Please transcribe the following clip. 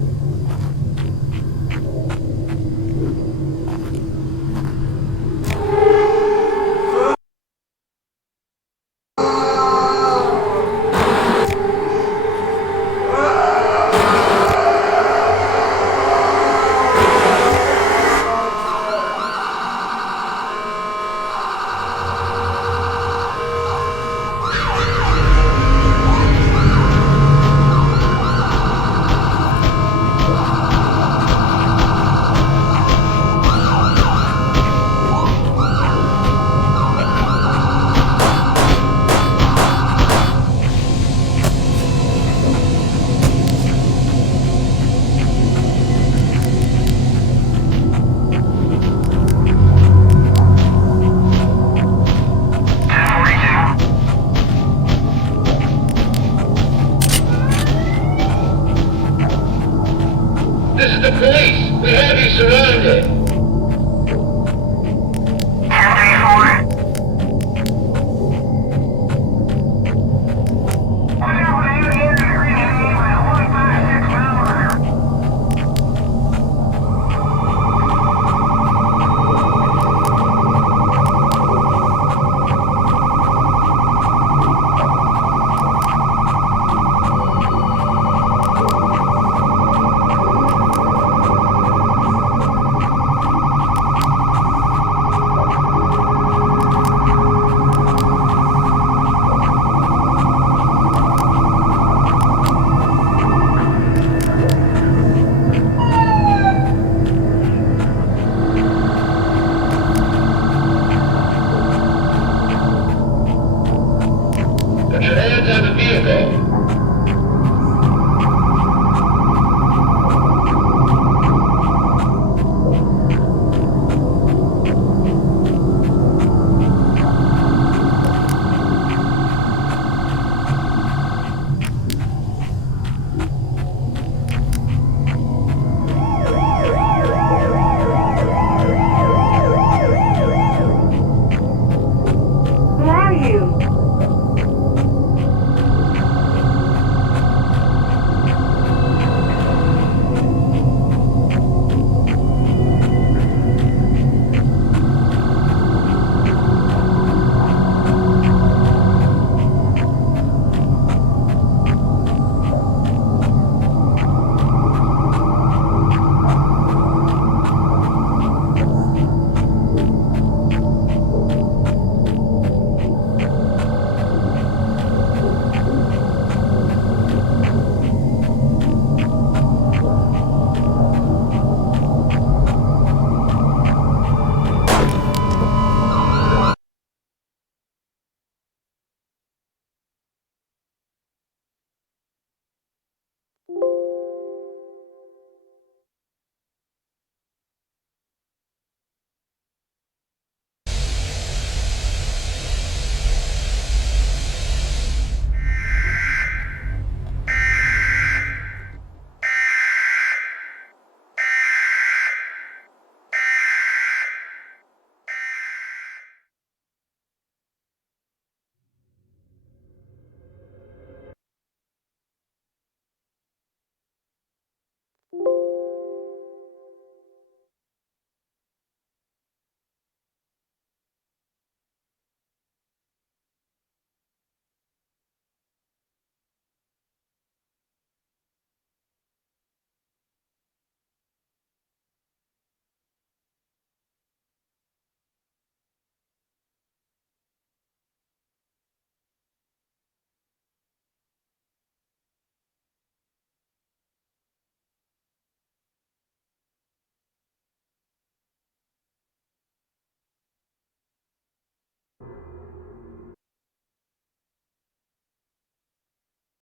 아, you.